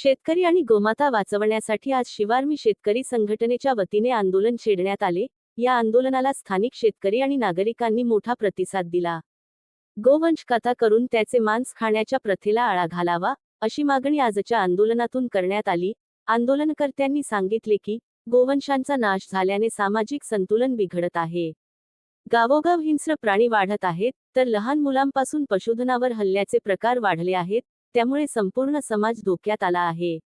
शेतकरी आणि गोमाता वाचवण्यासाठी आज शिवारमी शेतकरी संघटनेच्या वतीने आंदोलन छेडण्यात आले. या आंदोलनाला स्थानिक शेतकरी आणि नागरिकांनी मोठा प्रतिसाद दिला. गोवंश कथा करून त्याचे मांस खाण्याच्या प्रथेला आळा घालावा अशी मागणी आजच्या आंदोलनातून करण्यात आली. आंदोलनकर्त्यांनी सांगितले की गोवंशांचा नाश झाल्याने सामाजिक संतुलन बिघडत आहे. गावोगाव हिंस्र प्राणी वाढत आहेत तर लहान मुलांपासून पशुधनावर हल्ल्याचे प्रकार वाढले आहेत त्यामुळे संपूर्ण समाज धोक्यात आला आहे.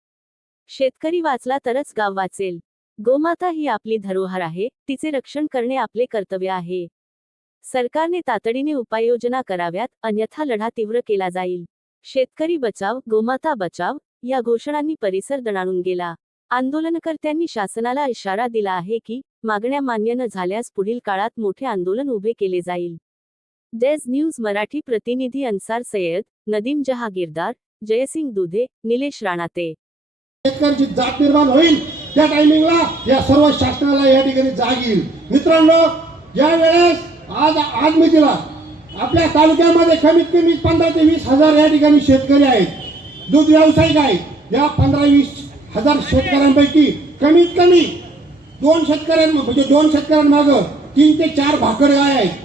शेतकरी वाचला तरच गाव वाचेल. गोमाता ही आपली धरोहर आहे तिचे रक्षण करणे आपले कर्तव्य आहे. सरकारने तातडीने उपाययोजना कराव्यात अन्यथा लढा तीव्र केला जाईल. शेतकरी बचाव गोमाता बचाव या घोषणांनी परिसर दणाणून गेला. आंदोलनकर्त्यांनी शासनाला इशारा दिला आहे की मागण्या मान्य न झाल्यास पुढील काळात मोठे आंदोलन उभे केले जाईल. डेज न्यूज मराठी प्रतिनिधी अन्सार सय्यद नदीम जहागीरदार जयसिंग दुधे निलेश राणाते. शेतकऱ्यांची जात निर्माण होईल. त्या टायमिंगला या सर्व शासनाला या ठिकाणी जाग येईल. मित्रांनो ज्या वेळेस आज आज मी दिला आपल्या तालुक्यामध्ये कमीत कमी पंधरा ते वीस हजार या ठिकाणी शेतकरी आहेत. दूध व्यावसायिक आहेत. या पंधरा वीस हजार शेतकऱ्यांपैकी कमीत कमी दोन शेतकऱ्यां म्हणजे दोन शेतकऱ्यांमागं तीन ते चार भाकड गाय आहेत.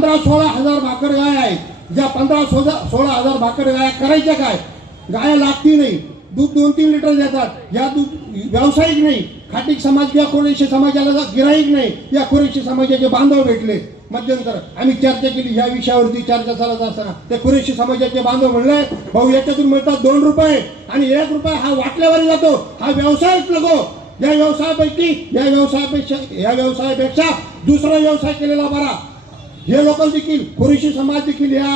पंधरा सोळा हजार भाकर गाय आहेत. ज्या पंधरा सोळा सोळा हजार भाकर गाया करायच्या काय? गाय लागती नाही. दूध दोन तीन लिटर देतात. या दूध व्यावसायिक नाही. खाटिक समाज किंवा खोरेशी समाजाला गिराईक नाही. या खोरेशी समाजाचे बांधव भेटले. मध्यंतर आम्ही चर्चा केली. या विषयावरती चर्चा चालत असताना ते खुरेशी समाजाचे बांधव म्हणले भाऊ याच्यातून मिळतात दोन रुपये आणि एक रुपये हा वाटल्यावर जातो. हा व्यवसायच नको. या व्यवसायापैकी या व्यवसायापेक्षा या व्यवसायापेक्षा दुसरा व्यवसाय केलेला बरा. हे लोक देखील पुरुषी समाज देखील या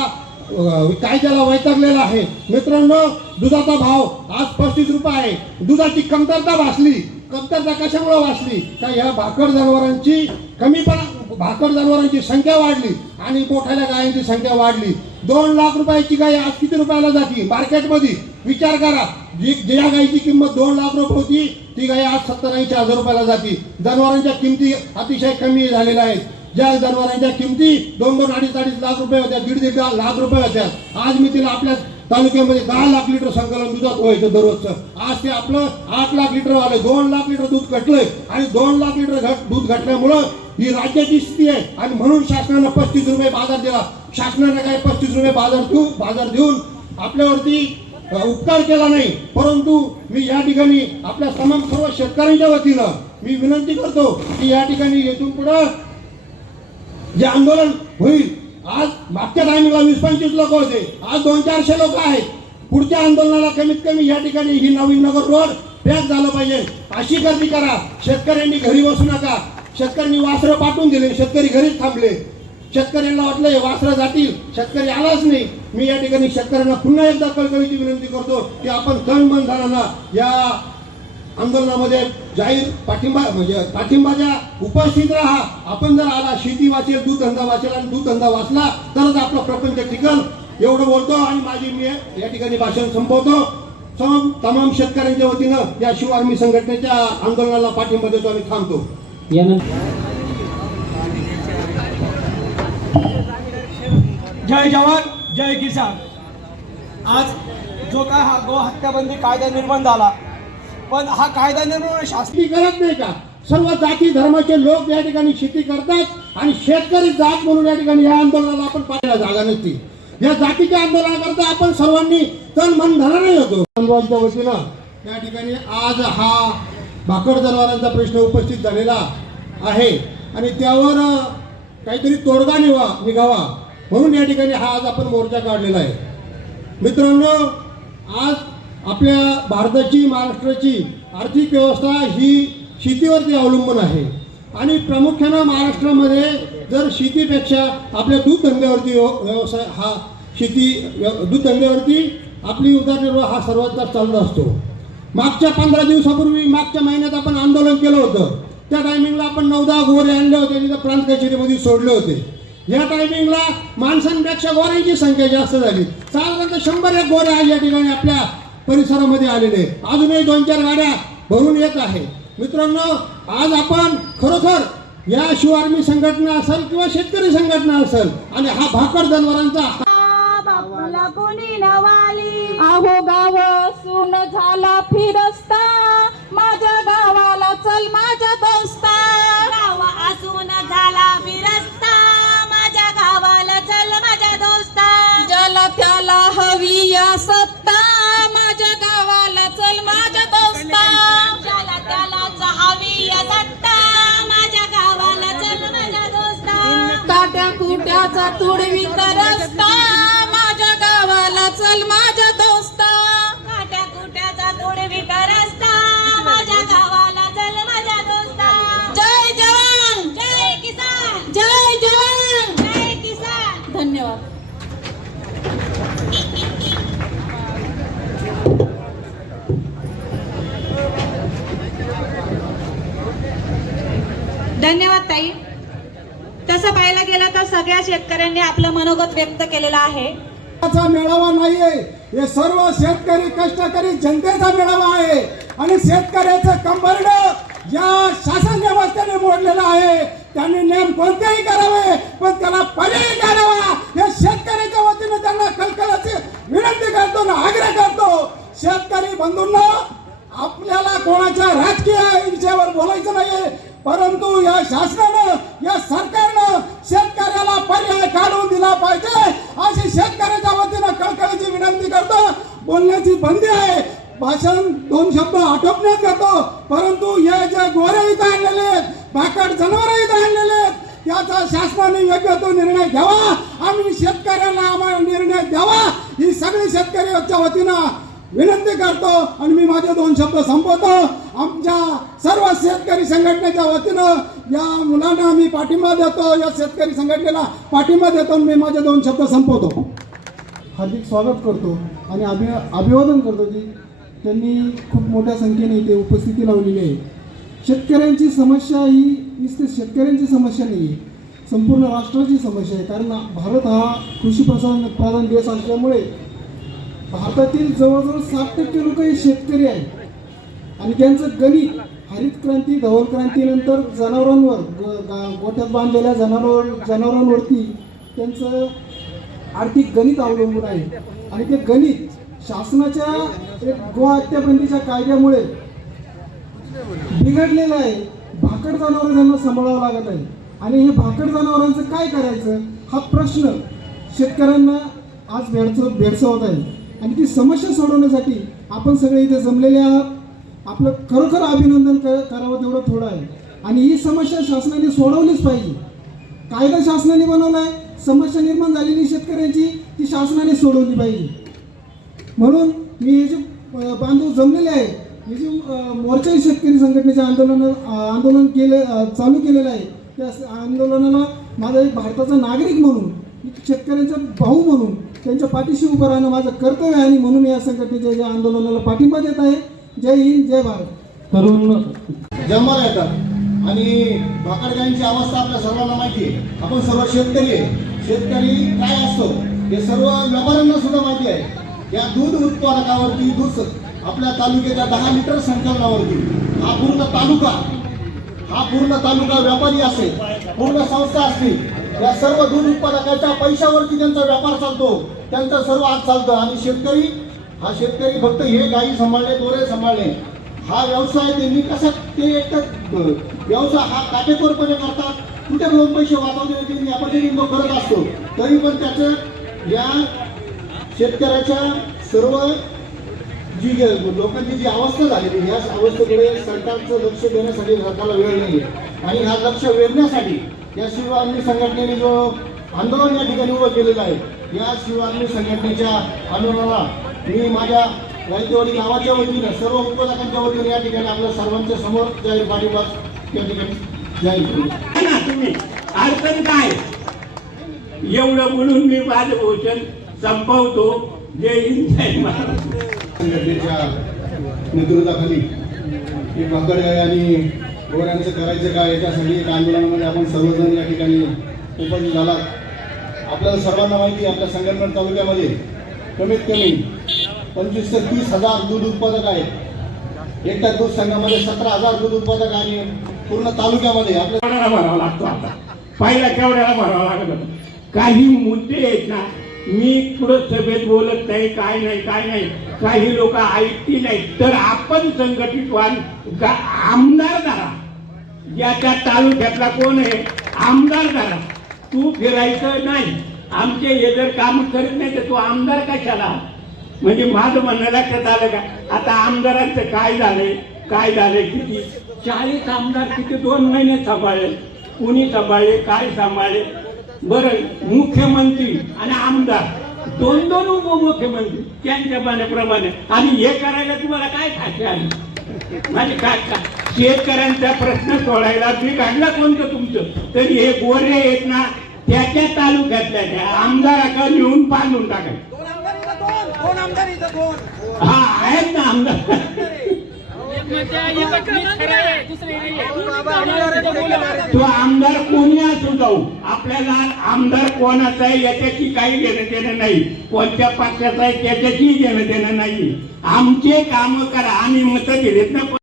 कायद्याला वैतागलेला आहे. मित्रांनो दुधाचा भाव आज पस्तीस रुपये आहे. दुधाची कमतरता भासली. कमतरता कशामुळे वाचली का या भाकर जनावरांची कमीपणा भाकर जनावरांची संख्या वाढली आणि मोठ्याल्या गायांची संख्या वाढली. दोन लाख रुपयाची गाय आज किती रुपयाला जाती? मार्केटमध्ये विचार करा. जी ज्या गायची किंमत दोन लाख रुपये होती ती गाय आज सत्तर ऐंशी हजार रुपयाला जाती. जनावरांच्या किमती अतिशय कमी झालेल्या आहेत. ज्या जनावरांच्या किमती दोन दोन अडीच अडीच लाख रुपये होत्या दीड दीड लाख रुपये होत्या. आज मी तिला आपल्या तालुक्यामध्ये दहा लाख लिटर संकलन दुधात व्हायचं दररोजचं. आज ते आपलं आठ लाख लिटर आलं दोन लाख लिटर दूध घटलंय. आणि दोन लाख लिटर घट दूध घटल्यामुळं ही राज्याची स्थिती आहे. आणि म्हणून शासनानं पस्तीस रुपये बाजार दिला. शासनाने काय पस्तीस रुपये बाजार देऊ बाजार देऊन आपल्यावरती उपकार केला नाही. परंतु मी या ठिकाणी आपल्या तमाम सर्व शेतकऱ्यांच्या वतीनं मी विनंती करतो की या ठिकाणी येथून पुढं जे आंदोलन होईल. आज मागच्या टायमिंगला वीस पंचवीस लोक होते. आज दोन चारशे लोक आहेत. पुढच्या आंदोलनाला कमीत कमी या ठिकाणी ही नवीन नगर रोड पॅक झालं पाहिजे. अशी गर्दी करा. शेतकऱ्यांनी घरी बसू नका. शेतकऱ्यांनी वासरं पाठवून दिले. शेतकरी घरीच थांबले. शेतकऱ्यांना वाटलं हे वासरं जातील. शेतकरी आलाच नाही. मी या ठिकाणी शेतकऱ्यांना पुन्हा एकदा कळकळीची विनंती करतो की आपण कण बंद धनानं या आंदोलनामध्ये जाहीर पाठिंबा म्हणजे पाठिंबाच्या उपस्थित राहा. आपण जर आला शेती वाचेल दूध धंदा वाचेल आणि दूध धंदा वाचला तरच आपला प्रपंच टिकल. एवढं बोलतो आणि माझी मी या ठिकाणी भाषण संपवतो. तमाम तमाम शेतकऱ्यांच्या वतीनं या शिव आर्मी संघटनेच्या आंदोलनाला पाठिंबा देतो आणि थांबतो. जय जवान जय किसान. आज जो काय हा गो हत्याबंदी कायदा निर्माण झाला पण हा कायदा निर्माण शास्त्री करत नाही का? सर्व जाती धर्माचे लोक या ठिकाणी शेती करतात आणि शेतकरी जात म्हणून या ठिकाणी या आंदोलनाला आपण पाहायला जागा नसती. या जातीच्या आंदोलनाकरता आपण सर्वांनी तन मन धनाने होतो अनुभवांच्या वतीनं या ठिकाणी आज हा भाकड जनावरांचा प्रश्न उपस्थित झालेला आहे आणि त्यावर काहीतरी तोडगा निवा निघावा म्हणून या ठिकाणी हा आज आपण मोर्चा काढलेला आहे. मित्रांनो आज आपल्या भारताची महाराष्ट्राची आर्थिक व्यवस्था ही शेतीवरती अवलंबून आहे. आणि प्रामुख्यानं महाराष्ट्रामध्ये जर शेतीपेक्षा आपल्या दूधधंद्यावरती व्यव- व्यवसाय हा शेती दूधधंद्यावरती आपली उदरनिर्वाह हा सर्वात जास्त चालला असतो. मागच्या पंधरा दिवसापूर्वी मागच्या महिन्यात आपण आंदोलन केलं होतं. त्या टायमिंगला आपण नवदा गोरे आणले होते तिथं प्रांत कचेरीमध्ये सोडले होते. या टायमिंगला माणसांपेक्षा गोऱ्यांची संख्या जास्त झाली. साधारणतः शंभर एक गोऱ्या या ठिकाणी आपल्या परिसरामध्ये आलेले अजूनही दोन चार गाड्या भरून येत आहे मित्रांनो आज आपण खरोखर या शिव आर्मी संघटना असेल किंवा शेतकरी संघटना असेल आणि हा भाकर जनावरांचा कोणी नवाली? अहो गाव सुन झाला फिरस. तुडवीत रस्ता पाहायला गेलं तर सगळ्या शेतकऱ्यांनी आपलं मनोगत व्यक्त केलेलं आहे. मेळावा नाहीये. हे सर्व शेतकरी कष्टकरी जनतेचा मेळावा आहे. आणि शेतकऱ्याचं कंबरड या शासन व्यवस्थेने मोडलेलं आहे. त्यांनी नेम कोणतेही करावे पण त्याला पर्याय करावा हे शेतकऱ्याच्या वतीने त्यांना कलकलाची विनंती करतो ना आग्रह करतो. शेतकरी बंधूंना आपल्याला कोणाच्या राजकीय विषयावर बोलायचं नाहीये. परंतु या शासनानं या सरकारनं शेतकऱ्याला पर्याय काढून दिला पाहिजे. अशी शेतकऱ्याच्या वतीनं कळकळीची विनंती करतो. बोलण्याची बंदी आहे. भाषण दोन शब्द आटोपण्यात येतो. परंतु हे जे गोरे इथं आणलेले आहेत भाकड जनावर इथं आणलेले आहेत त्याचा शासनाने योग्य तो निर्णय घ्यावा. आम्ही शेतकऱ्यांना आम्हाला निर्णय द्यावा. ही सगळी शेतकऱ्याच्या वतीनं विनंती करतो. आणि मी माझे दोन शब्द संपवतो. आमच्या सर्व शेतकरी संघटनेच्या वतीनं या मुलांना आम्ही पाठिंबा देतो. या शेतकरी संघटनेला पाठिंबा देतो आणि मी माझे दोन शब्द संपवतो. हार्दिक स्वागत करतो आणि अभि अभिवादन करतो की त्यांनी खूप मोठ्या संख्येने इथे उपस्थिती लावलेली आहे. शेतकऱ्यांची समस्या ही नुसती शेतकऱ्यांची समस्या नाही आहे संपूर्ण राष्ट्राची समस्या आहे. कारण भारत हा कृषी प्रधान प्रधान देश असल्यामुळे भारतातील जवळजवळ साठ टक्के लोक हे शेतकरी आहेत. आणि त्यांचं गणित हरित क्रांती धवल क्रांतीनंतर जनावरांवर ग- गा- गोठ्यात बांधलेल्या जनावर जनावरांवरती त्यांचं आर्थिक गणित अवलंबून आहे. आणि ते गणित शासनाच्या एक गोहत्याबंदीच्या कायद्यामुळे बिघडलेलं आहे. भाकड जनावर त्यांना सांभाळावं लागत आहे. आणि हे भाकड जनावरांचं काय करायचं? हा प्रश्न शेतकऱ्यांना आज भेडच भेडसावत आहे. आणि ती समस्या सोडवण्यासाठी आपण सगळे इथे जमलेले आहात. आपलं खरोखर अभिनंदन कर करावं तेवढं थोडं आहे. आणि ही समस्या शासनाने सोडवलीच पाहिजे. कायदा शासनाने बनवला आहे समस्या निर्माण झालेली शेतकऱ्यांची ती शासनाने सोडवली पाहिजे. म्हणून मी हे जे बांधव जमलेले आहे हे जे अ, मोर्चा शेतकरी संघटनेचे आंदोलन आंदोलन केले चालू केलेलं आहे त्या आंदोलनाला माझा एक भारताचा नागरिक म्हणून शेतकऱ्यांचा भाऊ म्हणून त्यांच्या पाठीशी उभं राहणं माझं कर्तव्य आहे आणि म्हणून या संघटनेच्या या आंदोलनाला पाठिंबा देत आहे. जय हिंद जय भारत. तरुण जन्माला येतात. आणि भाकरगाईंची अवस्था आपल्या सर्वांना माहिती आहे. आपण सर्व शेतकरी आहे. शेतकरी काय असतो हे सर्व व्यापाऱ्यांना सुद्धा माहिती आहे. या दूध उत्पादकावरती दूध आपल्या तालुक्याच्या दहा लिटर संकलनावरती. हा पूर्ण तालुका हा पूर्ण तालुका व्यापारी असेल पूर्ण संस्था असतील. या सर्व दूध उत्पादकाच्या पैशावरती त्यांचा व्यापार चालतो. त्यांचं सर्व आज चालतं. आणि शेतकरी हा शेतकरी फक्त हे गायी सांभाळणे दोरे सांभाळणे हा व्यवसाय त्यांनी कसा ते एक तर व्यवसाय हा काटेकोरपणे करतात. कुठे दोन पैसे वाचवले त्यांनी आपण त्यांनी करत असतो. तरी पण त्याचं या शेतकऱ्याच्या सर्व जी लोकांची जी अवस्था झालेली आहे, या अवस्थेकडे सरकारचं लक्ष देण्यासाठी सरकारला वेळ नाही आहे आणि हा लक्ष वेधण्यासाठी या शिवआर्मी संघटनेने जो आंदोलन या ठिकाणी उभं केलेलं आहे या शिवआर्मी संघटनेच्या आंदोलनाला मी माझ्या गायकवाडी गावाच्या वतीनं सर्व उत्पादकांच्या वतीने या ठिकाणी आपल्या सर्वांच्या समोर जाहीर पाठिंबा या ठिकाणी जाहीर ना तुम्ही अडचण काय? एवढं म्हणून मी माझं भोजन संपवतो. जय हिंद जय महाराष्ट्र. संघटनेच्या नेतृत्वाखाली एक भाकरगाय आणि गोऱ्यांचं करायचं काय याच्यासाठी एक आंदोलनामध्ये आपण सर्वजण या ठिकाणी उपस्थित झालात. आपल्याला सर्वांना माहिती आपल्या संगमनेर तालुक्यामध्ये कमीत कमी पंचवीस ते तीस हजार दूध उत्पादक आहेत. एका दूध संघामध्ये सतरा हजार दूध उत्पादक आणि पूर्ण तालुक्यामध्ये आपल्याला केवढ्याला भरावा लागतो आता? पहिला केवढ्याला भरावा लागत होता? काही मुद्दे आहेत ना मी पुढं सभेत बोलत नाही काय नाही काय नाही. काही लोक ऐकती नाही. तर आपण संघटित व्हाल. आमदार धरा. ज्याच्या तालुक्यातला कोण आहे? आमदार धरा. तू फिरायचं नाही. आमचे हे जर काम करत नाही तर तू आमदार कशाला? म्हणजे माझं म्हणणं लक्षात आलं का? आता आमदारांचं काय झालंय? काय झालंय किती? चाळीस आमदार किती दोन महिने सांभाळले? कुणी सांभाळले? काय सांभाळले? बरं मुख्यमंत्री आणि आमदार दोन दोन उपमुख्यमंत्री त्यांच्या मान्याप्रमाणे आणि हे करायला तुम्हाला काय खाते आली म्हणजे काय शेतकऱ्यांचा प्रश्न सोडायला मी काढला कोणतं तुमचं? तरी हे गोरे आहेत ना त्याच्या तालुक्यातल्या त्या आमदाराकडे लिहून बांधून टाकायचं. हा आहेत ना आमदार. तो आमदार कोणी असू जाऊ? आपल्याला आमदार कोणाचा आहे याच्याशी काही घेणं देणं नाही. कोणत्या पक्षाचा आहे त्याच्याशी घेणं देणं नाही. आमचे काम करा आम्ही मतं दिलेत ना.